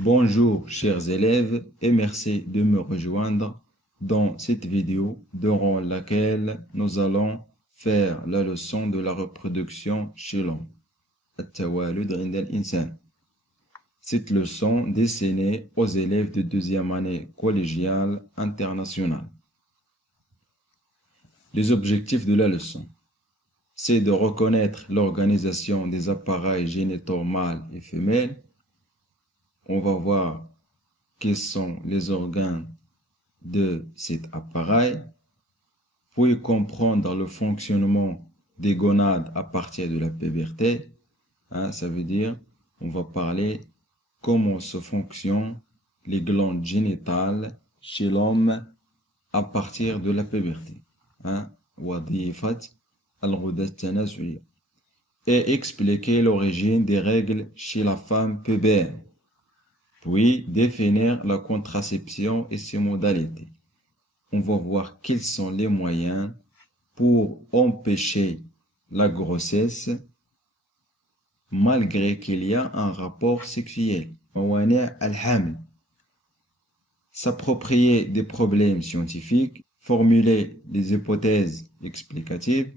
Bonjour chers élèves et merci de me rejoindre dans cette vidéo durant laquelle nous allons faire la leçon de la reproduction chez l'homme. التوالد عند الإنسان. Cette leçon destinée aux élèves de deuxième année collégiale internationale. Les objectifs de la leçon, c'est de reconnaître l'organisation des appareils génitaux mâles et femelles. On va voir quels sont les organes de cet appareil, puis comprendre le fonctionnement des gonades à partir de la puberté. Ça veut dire, on va parler comment se fonctionnent les glandes génitales chez l'homme à partir de la puberté. وظيفة الغدة التناسلية. Et expliquer l'origine des règles chez la femme pubertaire. Puis définir la contraception et ses modalités. On va voir quels sont les moyens pour empêcher la grossesse malgré qu'il y a un rapport sexuel. S'approprier des problèmes scientifiques, formuler des hypothèses explicatives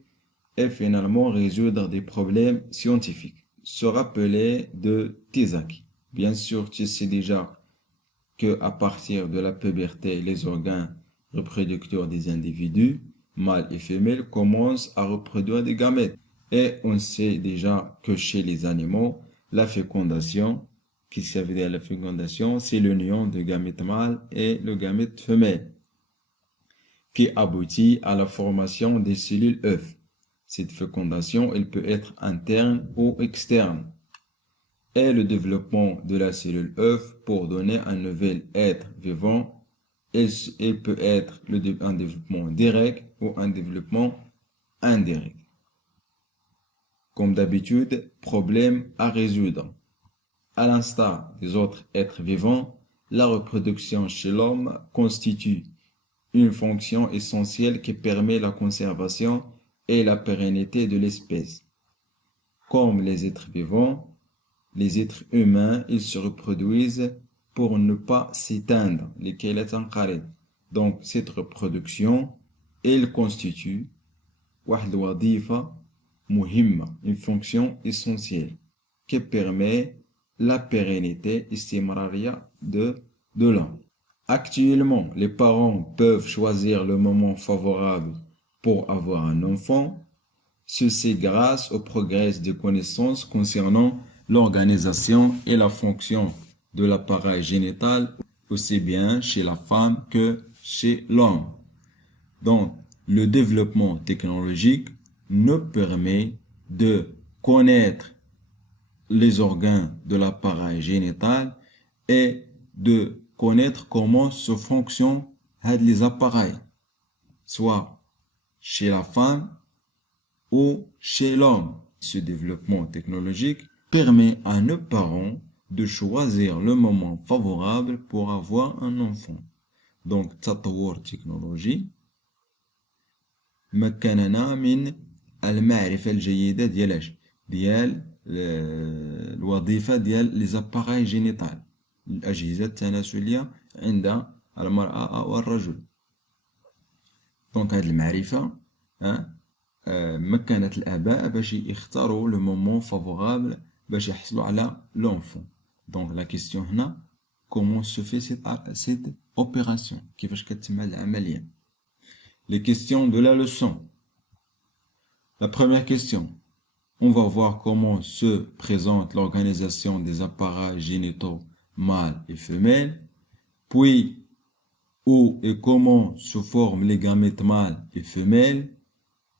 et finalement résoudre des problèmes scientifiques. Se rappeler de tes acquis. Bien sûr, tu sais déjà que à partir de la puberté, les organes reproducteurs des individus, mâles et femelles, commencent à reproduire des gamètes. Et on sait déjà que chez les animaux, la fécondation, qu'est-ce que ça veut dire la fécondation? C'est l'union de gamètes mâles et le gamète femelle, qui aboutit à la formation des cellules œufs. Cette fécondation, elle peut être interne ou externe. Et le développement de la cellule œuf pour donner un nouvel être vivant, il peut être un développement direct ou un développement indirect. Comme d'habitude, problème à résoudre. À l'instar des autres êtres vivants, la reproduction chez l'homme constitue une fonction essentielle qui permet la conservation et la pérennité de l'espèce. Comme les êtres vivants, les êtres humains, ils se reproduisent pour ne pas s'éteindre, lesquels sont carrés. Donc, cette reproduction, elle constitue une fonction essentielle qui permet la pérennité de l'homme. Actuellement, les parents peuvent choisir le moment favorable pour avoir un enfant. Ceci grâce au progrès des connaissances concernant l'organisation et la fonction de l'appareil génital, aussi bien chez la femme que chez l'homme. Donc, le développement technologique nous permet de connaître les organes de l'appareil génital et de connaître comment se fonctionnent les appareils, soit chez la femme ou chez l'homme. Ce développement technologique permet à nos parents de choisir le moment favorable pour avoir un enfant. Donc, تطور technologie مكننا من المعرفة الجيدة ديال الوظيفة ديال les appareils génitaux، الأجهزة التناسلية عند المرأة أو الرجل. دونك هذه المعرفة مكنت الآباء باش يختاروا لو مومون فافورابل باش يحصلوا على l'enfant. Donc la question هنا comment se fait cette opération, كيفاش كتتم العملية. Les questions de la leçon. La première question, on va voir comment se présente l'organisation des appareils génitaux mâles et femelles, puis où et comment se forment les gamètes mâles et femelles,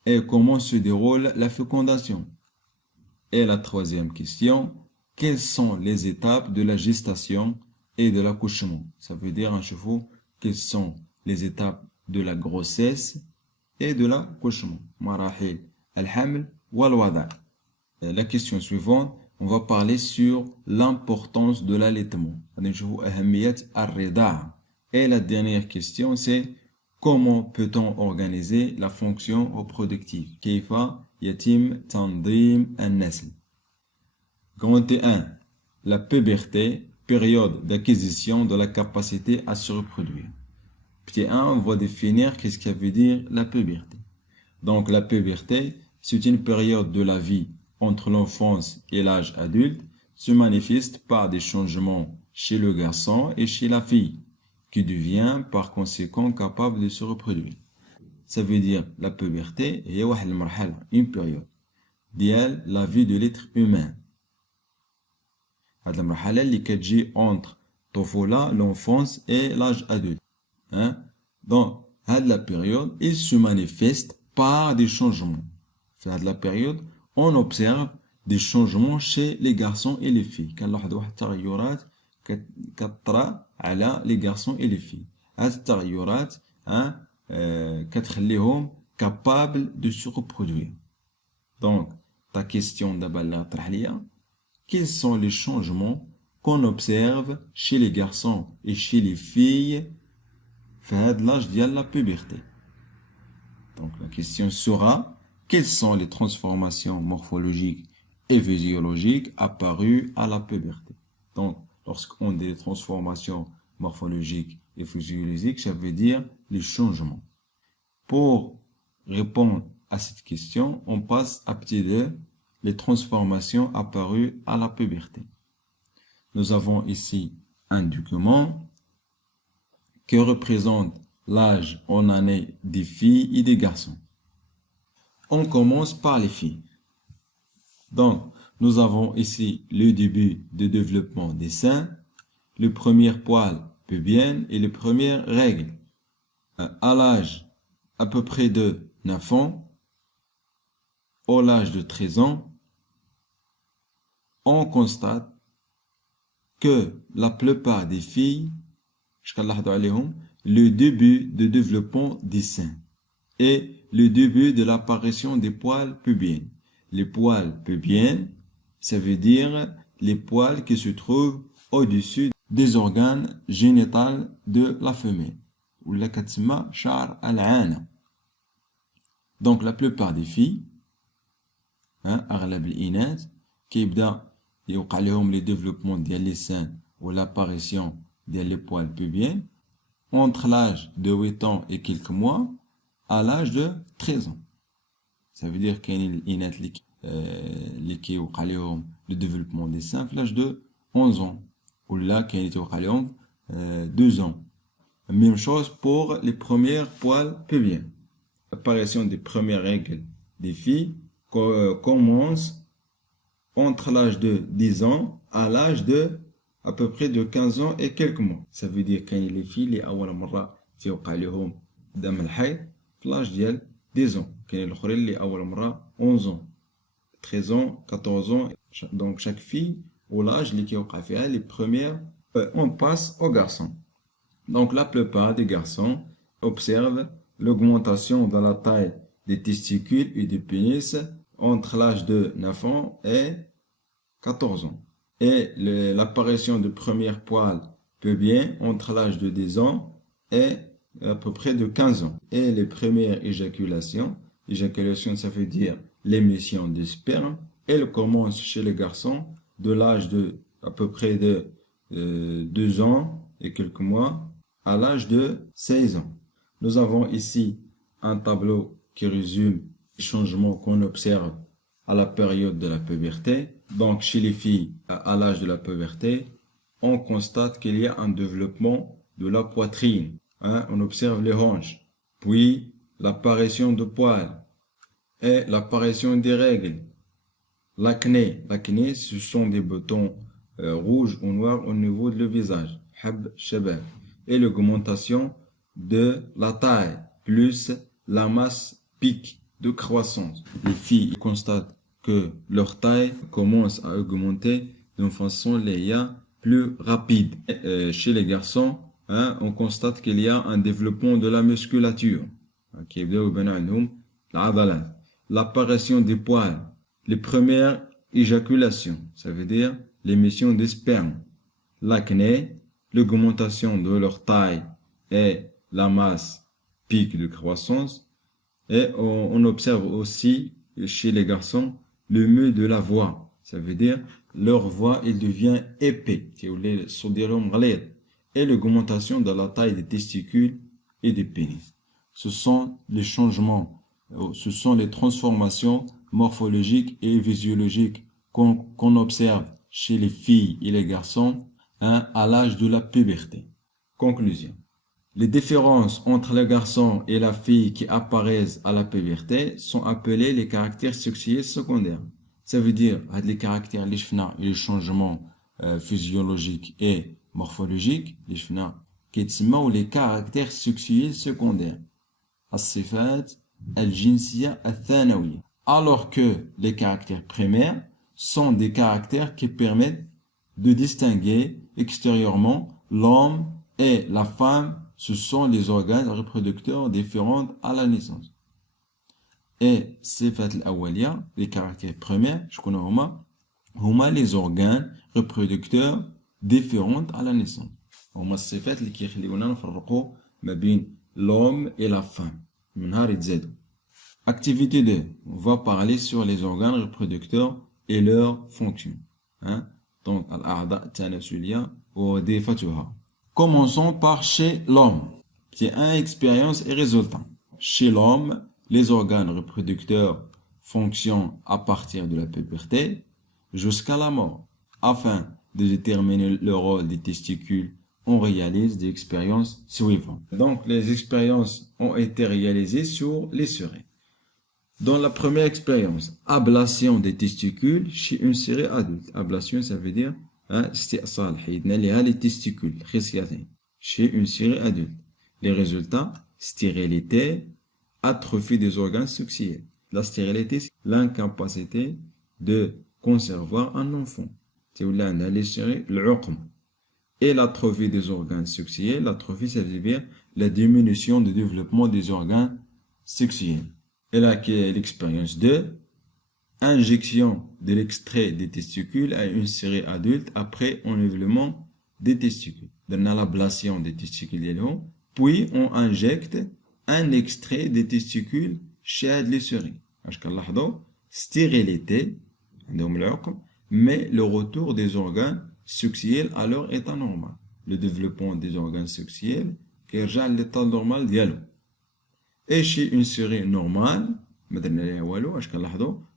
et comment se déroule la fécondation. Et la troisième question, quelles sont les étapes de la gestation et de l'accouchement? Ça veut dire en chevaux, quelles sont les étapes de la grossesse et de l'accouchement. Marahil al-haml wal-wada'. La question suivante, on va parler sur l'importance de l'allaitement. Et la dernière question, c'est comment peut-on organiser la fonction reproductive? كيف يتم تنظيم النسل? Grand T1, la puberté période d'acquisition de la capacité à se reproduire. Petit 1, on va définir qu'est-ce que veut dire la puberté. Donc, la puberté, c'est une période de la vie entre l'enfance et l'âge adulte, se manifeste par des changements chez le garçon et chez la fille, qui devient par conséquent capable de se reproduire. Ça veut dire la puberté est une période ديال la vie de l'être humain. هاد المرحلة اللي كتجي entre الطفولة, l'enfance et l'âge adulte. Donc, la période, il se manifeste par des changements. Dans la période, on observe des changements chez les garçons et les filles. كان واحد التغيرات كطرا على les garçons et les filles. هاد التغيرات كتخليهم capables de se reproduire. Donc, ta question d'abord, quels sont les changements qu'on observe chez les garçons et chez les filles à l'âge de la puberté? Donc, la question sera, quelles sont les transformations morphologiques et physiologiques apparues à la puberté? Donc, lorsqu'on dit les transformations morphologiques et physiologiques, ça veut dire les changements. Pour répondre à cette question, on passe à petit 2, les transformations apparues à la puberté. Nous avons ici un document qui représente l'âge en années des filles et des garçons. On commence par les filles. Donc, nous avons ici le début de développement des seins, le premier poil pubien et les premières règles. À l'âge à peu près de 9 ans, à l'âge de 13 ans, on constate que la plupart des filles, le début de développement des seins et le début de l'apparition des poils pubiens. Les poils pubiens, ça veut dire les poils qui se trouvent au-dessus des organes génitaux de la femelle. Ou la katsima char al-ana. Donc la plupart des filles, أغلب الإناث كيبدا يوقع لهم les développements ديال les seins ou l'apparition ديال les poils pubiens entre l'âge de 8 ans et quelques mois à l'âge de 13 ans. Ça veut dire كاين الإناث اللي كيوقع لهم le développement des seins à l'âge de 11 ans ولا كاين اللي توقع لهم 2 ans. Même chose pour les premiers poils pubiens. L'apparition des premières règles des filles commence entre l'âge de 10 ans à l'âge de à peu près de 15 ans et quelques mois. Ça veut dire كاين les filles اللي أول مرة تيوقع لهم دم الحيض في l'âge ديال 10 ans. كاين الآخرين اللي أول مرة 11 ans, 13 ans, 14 ans. Donc chaque fille au l'âge اللي كيوقع فيها les premières. On passe aux garçons. Donc la plupart des garçons observent l'augmentation de la taille des testicules et du pénis entre l'âge de 9 ans et 14 ans. Et l'apparition de premiers poils pubiens entre l'âge de 10 ans et à peu près de 15 ans. Et les premières éjaculations, ça veut dire l'émission de sperme, elle commence chez les garçons de l'âge de à peu près de 2 ans et quelques mois à l'âge de 16 ans. Nous avons ici un tableau qui résume les changements qu'on observe à la période de la puberté. Donc, chez les filles, à l'âge de la puberté, on constate qu'il y a un développement de la poitrine. On observe les hanches, puis l'apparition de poils et l'apparition des règles. L'acné, ce sont des boutons rouges ou noirs au niveau de le visage. Hab shabab. Et l'augmentation de la taille, plus la masse pique de croissance. Les filles constatent que leur taille commence à augmenter d'une façon plus rapide. Chez les garçons, on constate qu'il y a un développement de la musculature. L'apparition des poils, les premières éjaculations, ça veut dire l'émission de sperme. L'acné, l'augmentation de leur taille et la masse pique de croissance. Et on observe aussi chez les garçons le mieux de la voix. Ça veut dire leur voie il devient épais, et l'augmentation de la taille des testicules et des pénis. Ce sont les changements, ce sont les transformations morphologiques et physiologiques qu'on observe chez les filles et les garçons à l'âge de la puberté. Conclusion. Les différences entre le garçon et la fille qui apparaissent à la puberté sont appelées les caractères sexuels secondaires. Ça veut dire les caractères, les changements physiologiques et morphologiques, ou les caractères sexuels secondaires. الصفات الجنسية الثانوية. Alors que les caractères primaires sont des caractères qui permettent de distinguer extérieurement l'homme et la femme. Ce sont les organes reproducteurs différents à la naissance. Et صفات الأولية, les caractères primaires, هما les organes reproducteurs différents à la naissance. هما الصفات اللي كيخليونا نفرقوا ما بين l'homme et la femme. Activité 2. On va parler sur les organes reproducteurs et leurs fonctions. Donc, الأعضاء التناسلية ووظيفتها. Commençons par chez l'homme. C'est expérience et résultat. Chez l'homme, les organes reproducteurs fonctionnent à partir de la puberté jusqu'à la mort. Afin de déterminer le rôle des testicules, on réalise des expériences suivantes. Donc, les expériences ont été réalisées sur les souris. Dans la première expérience, ablation des testicules chez une souris adulte. Ablation, ça veut dire les testicules chez une souris adulte. Les résultats, stérilité, atrophie des organes sexuels. La stérilité, c'est l'incapacité de concevoir un enfant. C'est les souris, l'uqm. Et l'atrophie des organes sexuels, l'atrophie, ça veut dire la diminution du développement des organes sexuels. Et là, l'expérience 2, injection de l'extrait des testicules à une souris adulte après enlèvement des testicules. Dans l'ablation des testicules, puis on injecte un extrait des testicules chez les souris. Stérilité, mais le retour des organes sexuels à leur état normal. Le développement des organes sexuels qui revient à l'état normal dialogue. Et chez une souris normale,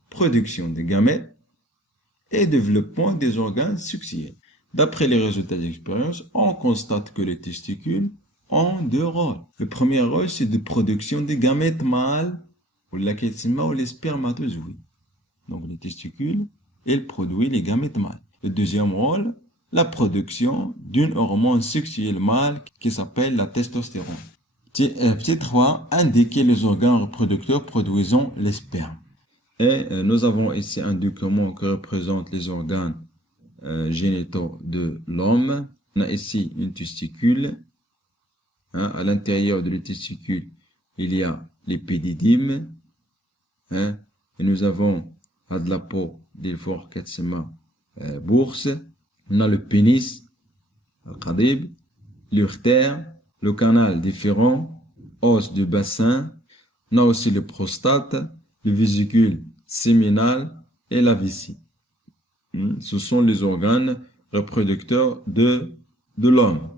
production de gamètes et développement des organes sexuels. D'après les résultats d'expérience, on constate que les testicules ont deux rôles. Le premier rôle, c'est de production des gamètes mâles ou les spermatozoïdes. Donc les testicules, ils produisent les gamètes mâles. Le deuxième rôle, la production d'une hormone sexuelle mâle qui s'appelle la testostérone. Petit 3, indiquer les organes reproducteurs produisant les spermes. Et nous avons ici un document qui représente les organes génitaux de l'homme. On a ici une testicule. À l'intérieur de la testicule, il y a l'épididyme. Et nous avons de la peau des forts bourse. On a le pénis, le qadib, l'urtère, le canal différent, os du bassin. On a aussi le prostate, le vésicule séminal et la vessie. Ce sont les organes reproducteurs de l'homme.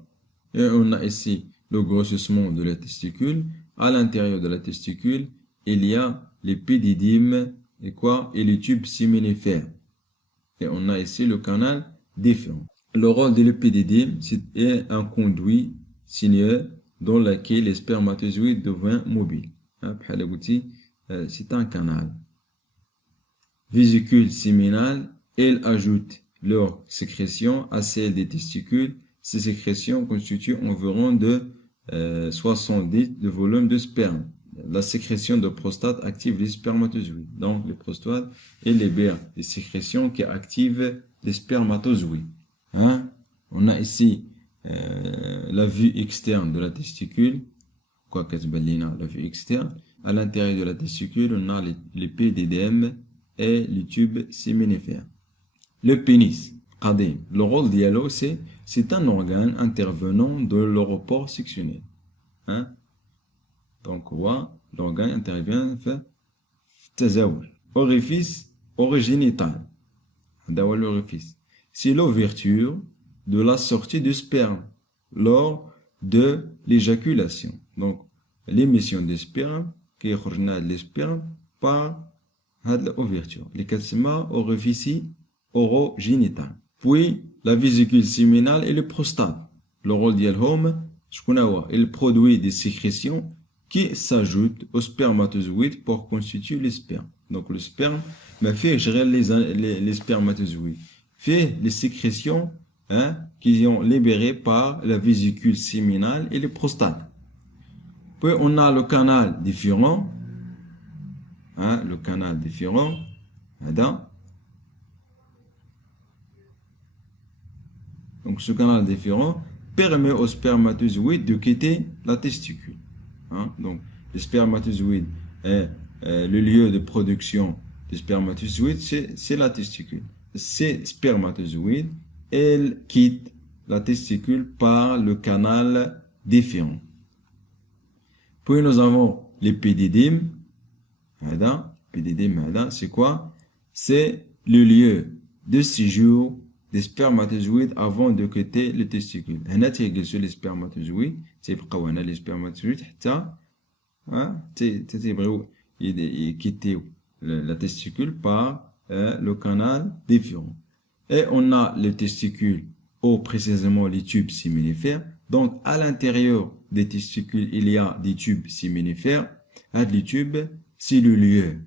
Et on a ici le grossissement de la testicule. À l'intérieur de la testicule, il y a l'épididyme et les tubes séminifères. Et on a ici le canal différent. Le rôle de l'épididyme, c'est un conduit sinueux dans lequel les spermatozoïdes deviennent mobiles. C'est un canal. Vésicule séminale, elles ajoutent leur sécrétion à celle des testicules. Ces sécrétions constituent environ de 70 de volume de sperme. La sécrétion de prostate active les spermatozoïdes. Donc, les prostates et libèrent les sécrétions qui activent les spermatozoïdes. On a ici la vue externe de la testicule. La vue externe. À l'intérieur de la testicule, on a l'épididyme et les tubes séminifères. Le pénis, le rôle dialogue, c'est un organe intervenant dans le rapport sexuel. Donc, l'organe intervient dans le orifice originital. هذا l'orifice. C'est l'ouverture de la sortie du sperme lors de l'éjaculation. Donc, l'émission du sperme qui يخرج لنا السبرم par هذه l'ouverture اللي كتسمى orifice orogénital. Puis la vésicule séminale et le prostate. Le rôle ديالهم شكون هو؟ Il produit des sécrétions qui s'ajoutent aux spermatozoïdes pour constituer le sperme. Donc le sperme ما فيهش غير les spermatozoïdes. Fait les sécrétions qui sont libérées par la vésicule séminale et le prostate. Puis on a le canal différent. Le canal différent. Donc ce canal différent permet aux spermatozoïdes de quitter la testicule. Donc le spermatozoïde est le lieu de production des spermatozoïdes, c'est la testicule. Ces spermatozoïdes, elles quittent la testicule par le canal différent. Puis nous avons l'épididyme. L'épididyme, c'est quoi? C'est le lieu de séjour des spermatozoïdes avant de quitter le testicule. هنا تيجلسوا les spermatozoïdes, تيبقاو هنا les spermatozoïdes حتى تيبغيو يكيتيو la testicule par le canal différent. Et on a les testicules ou précisément les tubes séminifères. Donc à l'intérieur des testicules, il y a des tubes séminifères. Les tubes, c'est le lieu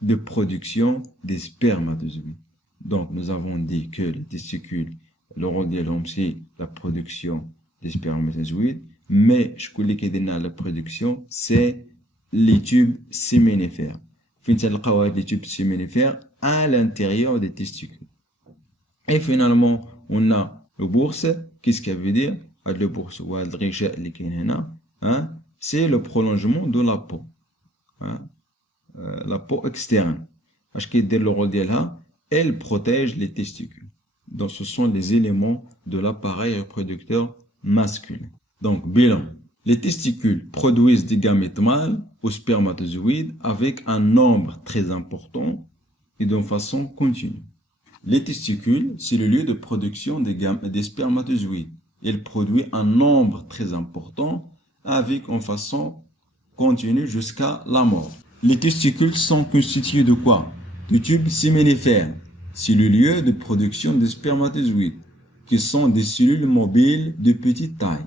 de production des spermatozoïdes. Donc nous avons dit que les testicules, le rôle de l'homme, c'est la production des spermatozoïdes. Mais je voulais que la production, c'est les tubes séminifères. Finalement, les tubes séminifères à l'intérieur des testicules. Et finalement, on a le bourse. Qu'est-ce que ça veut dire? Le bourse, c'est le prolongement de la peau. La peau externe. Elle protège les testicules. Donc, ce sont les éléments de l'appareil reproducteur masculin. Donc, bilan. Les testicules produisent des gamètes mâles aux spermatozoïdes avec un nombre très important et de façon continue. Les testicules, c'est le lieu de production des spermatozoïdes. Ils produisent un nombre très important avec une façon continue jusqu'à la mort. Les testicules sont constitués de quoi? De tubes séminifères. C'est le lieu de production des spermatozoïdes, qui sont des cellules mobiles de petite taille.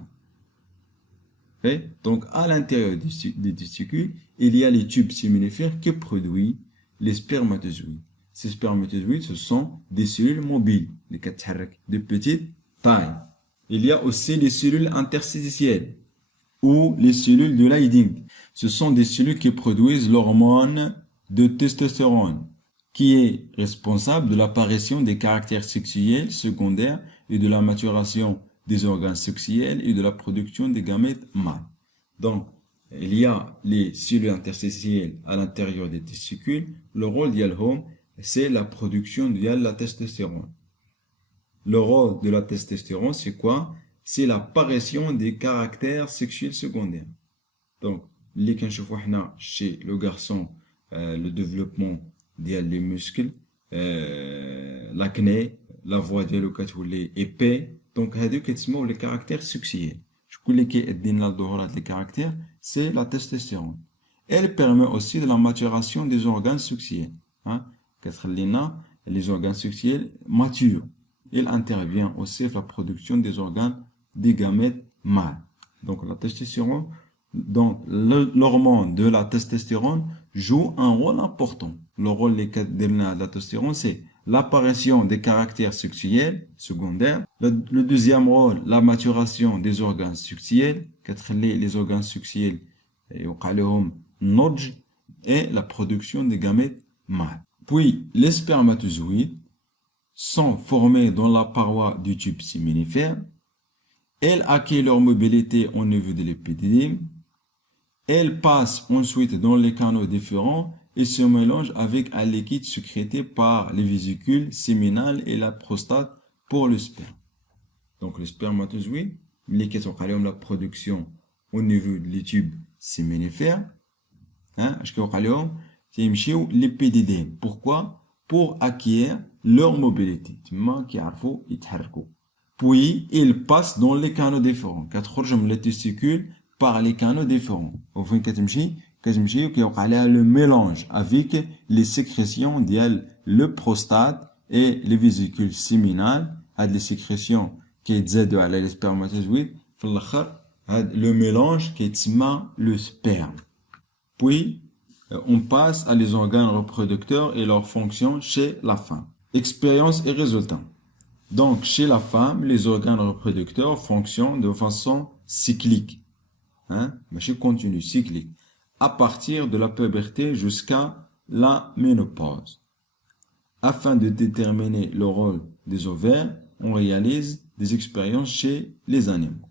Okay? Donc, à l'intérieur des testicules, il y a les tubes séminifères qui produisent les spermatozoïdes. Ces spermatozoïdes, ce sont des cellules mobiles, de petite taille. Il y a aussi les cellules interstitielles ou les cellules de Leydig. Ce sont des cellules qui produisent l'hormone de testostérone, qui est responsable de l'apparition des caractères sexuels secondaires et de la maturation des organes sexuels et de la production des gamètes mâles. Donc, il y a les cellules interstitielles à l'intérieur des testicules. Le rôle d'Yalhom, c'est la production de la testostérone. Le rôle de la testostérone, c'est quoi? C'est l'apparition des caractères sexuels secondaires. Donc, les chez le garçon, le développement des muscles, l'acné, la voix est épais. Donc, les caractères sexuels. Je voulais que les caractères, c'est la testostérone. Elle permet aussi de la maturation des organes sexuels. Les organes sexuels maturent. Il intervient aussi dans la production des organes des gamètes mâles. Donc, la testostérone, donc l'hormone de la testostérone joue un rôle important. Le rôle de la testostérone, c'est l'apparition des caractères sexuels secondaires. Le deuxième rôle, la maturation des organes sexuels, les organes sexuels et la production des gamètes mâles. Puis, les spermatozoïdes sont formés dans la paroi du tube séminifère. Elles acquièrent leur mobilité au niveau de l'épididyme. Elles passent ensuite dans les canaux différents et se mélangent avec un liquide sécrété par les vésicules séminales et la prostate pour le sperme. Donc, le spermatozoïde, la production au niveau des tubes séminifères, l'épididyme. Pourquoi? Pour acquérir leur mobilité. Puis, ils passent dans les canaux déférents. Les testicules par les canaux déférents. Le mélange avec les sécrétions le prostate et les vésicules séminales. Les sécrétions qui aident à les spermatozoïdes. Le mélange qui est le sperme. Puis, on passe à les organes reproducteurs et leurs fonctions chez la femme. Expérience et résultats. Donc, chez la femme, les organes reproducteurs fonctionnent de façon cyclique. Continue, cyclique. À partir de la puberté jusqu'à la ménopause. Afin de déterminer le rôle des ovaires, on réalise des expériences chez les animaux.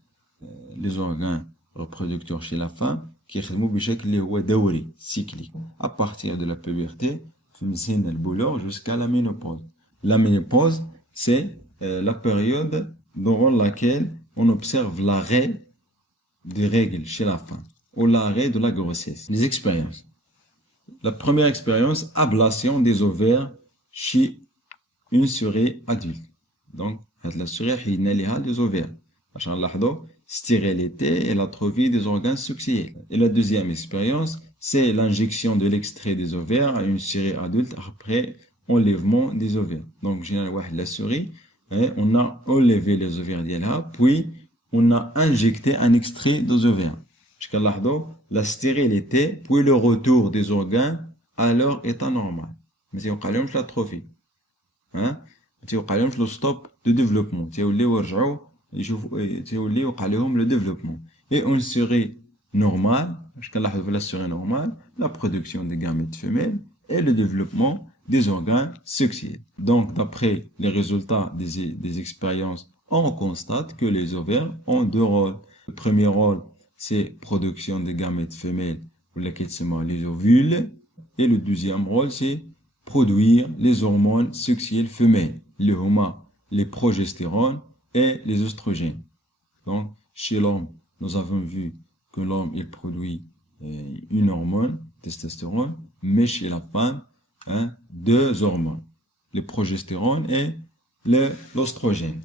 Les organes reproducteurs chez la femme qui sont cyclique. À partir de la puberté, jusqu'à la ménopause. La ménopause, c'est la période durant laquelle on observe l'arrêt des règles chez la femme ou l'arrêt de la grossesse. Les expériences. La première expérience, ablation des ovaires chez une souris adulte. Donc, la souris a des ovaires. Stérilité et l'atrophie des organes sexuels. Et la deuxième expérience, c'est l'injection de l'extrait des ovaires à une souris adulte après enlèvement des ovaires. Donc, généralement, la souris, on a enlevé les ovaires d'elle, puis on a injecté un extrait des ovaires. La stérilité, puis le retour des organes à leur état normal. Mais c'est l'atrophie. Le stop de développement. Le développement. Et une souris normale, la production des gamètes femelles et le développement des organes sexuels. Donc, d'après les résultats des expériences, on constate que les ovaires ont deux rôles. Le premier rôle, c'est production des gamètes femelles, les ovules. Et le deuxième rôle, c'est produire les hormones sexuelles femelles, les progestérone et les oestrogènes. Donc, chez l'homme, nous avons vu que l'homme, il produit une hormone, testostérone, mais chez la femme, deux hormones, le progestérone et l'oestrogène.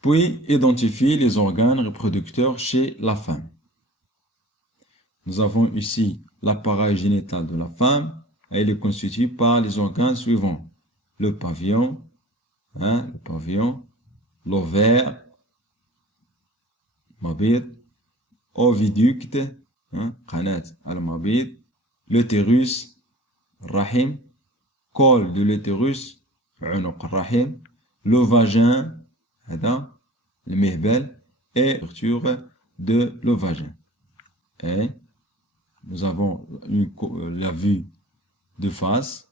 Puis, identifier les organes reproducteurs chez la femme. Nous avons ici l'appareil génital de la femme, et il est constitué par les organes suivants. Le pavillon, l'ovaire, mabit, oviducte, qanat al-mabit, l'utérus, rahim, col de l'utérus, unuq rahim, le vagin, le mihbal, et l'ouverture de le vagin. Et nous avons la vue de face.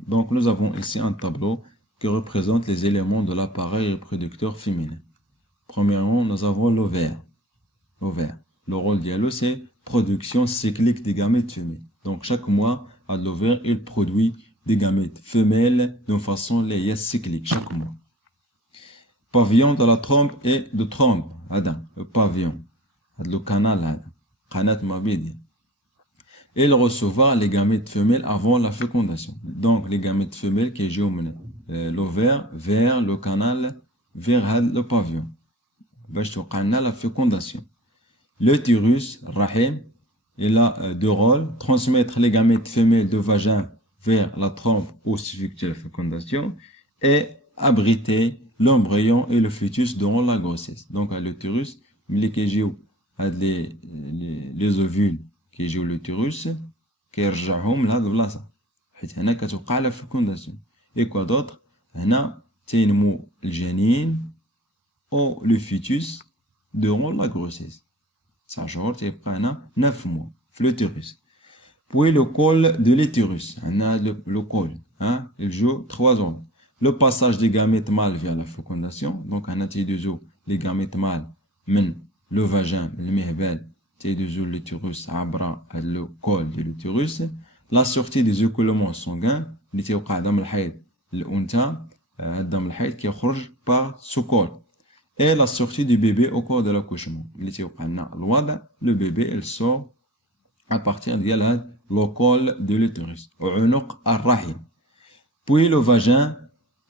Donc, nous avons ici un tableau qui représente les éléments de l'appareil reproducteur féminin. Premièrement, nous avons l'ovaire. Le rôle dialogue, c'est production cyclique des gamètes femelles. Donc, chaque mois, à l'ovaire, il produit des gamètes femelles de façon cyclique, chaque mois. Pavillon de la trompe et de trompe. Le pavillon. Le canal. Qanat mabidi. Et le recevoir les gamètes femelles avant la fécondation. Donc, les gamètes femelles qui jouent l'ovaire vers le canal, vers le pavillon. La fécondation. L'utérus, rahim, il a deux rôles. Transmettre les gamètes femelles de vagin vers la trompe où s'effectue la fécondation et abriter l'embryon et le fœtus durant la grossesse. Donc, à l'utérus, les ovules qui jouent l'utérus, qui يرجعهم لهذه البلاصة. حيث هنا كتوقع لا fécondation. Et quoi d'autre? هنا تنمو الجنين ou le fœtus durant la grossesse. Ça genre تبقى هنا 9 mois في l'utérus. Puis le col de l'utérus. هنا le col, il joue 3 rôles. Le passage des gamètes mâles vers la fécondation. Donc هنا تيدوزو les gamètes mâles من le vagin, le mihbal, تيدوزو l'utérus عبر le col de l'utérus. La sortie des écoulements sanguins اللي تيوقع دم الحيض الأنثى الدم الحيض كيخرج par ce col. Et la sortie du bébé au cours de l'accouchement. اللي تيوقع لنا الوضع, le bébé il sort à partir ديال le col de l'utérus. عنق الرحم. Puis le vagin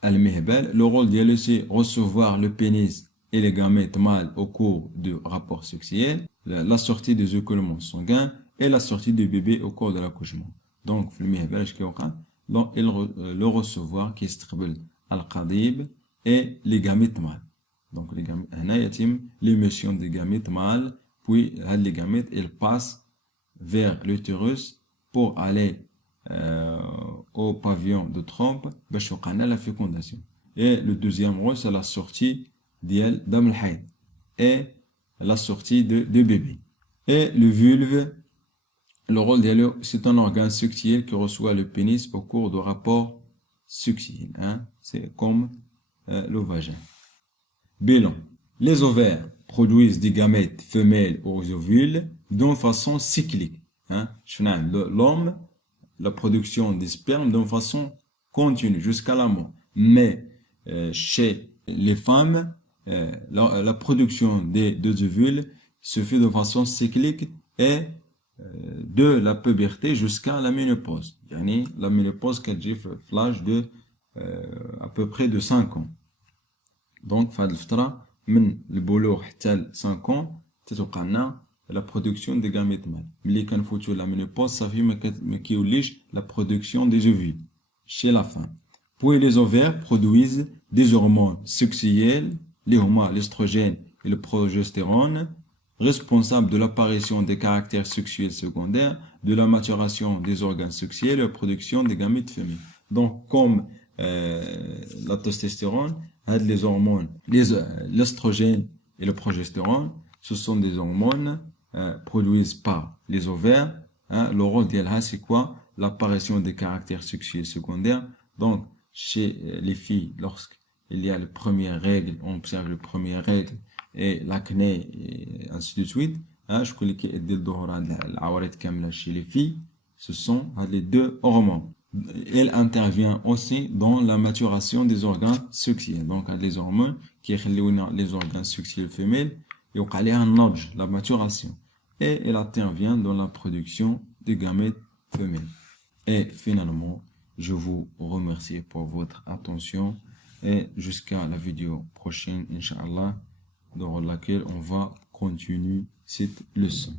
le rôle ديالو c'est recevoir le pénis et les gamètes mâles au cours du rapport sexuel, la sortie des écoulements sanguins et la sortie du bébé au cours de l'accouchement. Donc في المهبل اش كيوقع؟ Donc le recevoir كيستقبل القضيب et les gamètes mâles. Donc les gamètes هنا يتم l'émission des gamètes mâles, puis les gamètes elles passent vers l'utérus pour aller au pavillon de trompe باش يوقع لنا la fécondation. Et le deuxième rôle c'est la sortie ديال دم الحيض et la sortie de bébé. Et le vulve, le rôle ديالو c'est un organe sexuel qui reçoit le pénis au cours de rapport sexuel, hein? C'est comme le vagin. Bilan. Les ovaires produisent des gamètes femelles aux ovules d'une façon cyclique, hein? L'homme, la production des spermes d'une façon continue jusqu'à la mort. Mais chez les femmes, la production des deux ovules se fait de façon cyclique et de la puberté jusqu'à la ménopause. Yani, la ménopause qui a l'âge de à peu près de 5 ans. Donc, في هذه الفترة من البلوغ حتى 5 ans تتوقع لنا la production des gamètes mâles. ملي كنفوتوا la ménopause صافي ما كيوليش la production des ovules chez la femme. Puis les ovaires produisent des hormones sexuelles, les hormones, l'estrogène et le progestérone, responsables de l'apparition des caractères sexuels secondaires, de la maturation des organes sexuels et de la production des gamètes femelles. Donc, comme la testostérone, les hormones, l'estrogène et le progestérone, ce sont des hormones produises par les ovaires. Hein, le rôle d'elles, c'est quoi? L'apparition des caractères sexuels secondaires. Donc, chez les filles, lorsqu'il y a les premières règles, on observe les premières règles et l'acné et ainsi de suite. Hein, je connais que chez les filles, ce sont les deux hormones. Elle intervient aussi dans la maturation des organes sexuels. Donc, les hormones qui sont les organes sexuels femelles, la maturation. Et elle intervient dans la production des gamètes femelles. Et finalement, je vous remercie pour votre attention et jusqu'à la vidéo prochaine, Inch'Allah, dans laquelle on va continuer cette leçon.